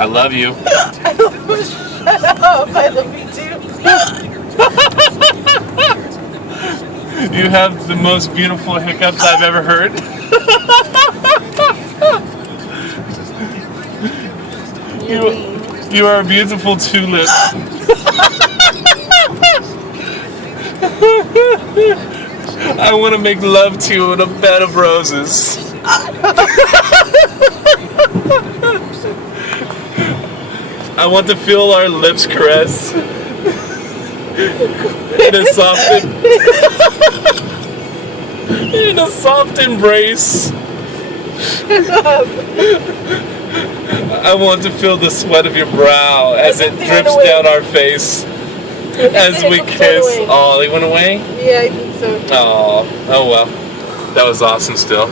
I love you. Shut up. I love you too. You have the most beautiful hiccups I've ever heard. You are a beautiful tulip. I want to make love to you in a bed of roses. I want to feel our lips caress in a soft embrace. I want to feel the sweat of your brow as it drips down our face as we kiss. Oh, they went away? Yeah, I think so. Oh well. That was awesome still.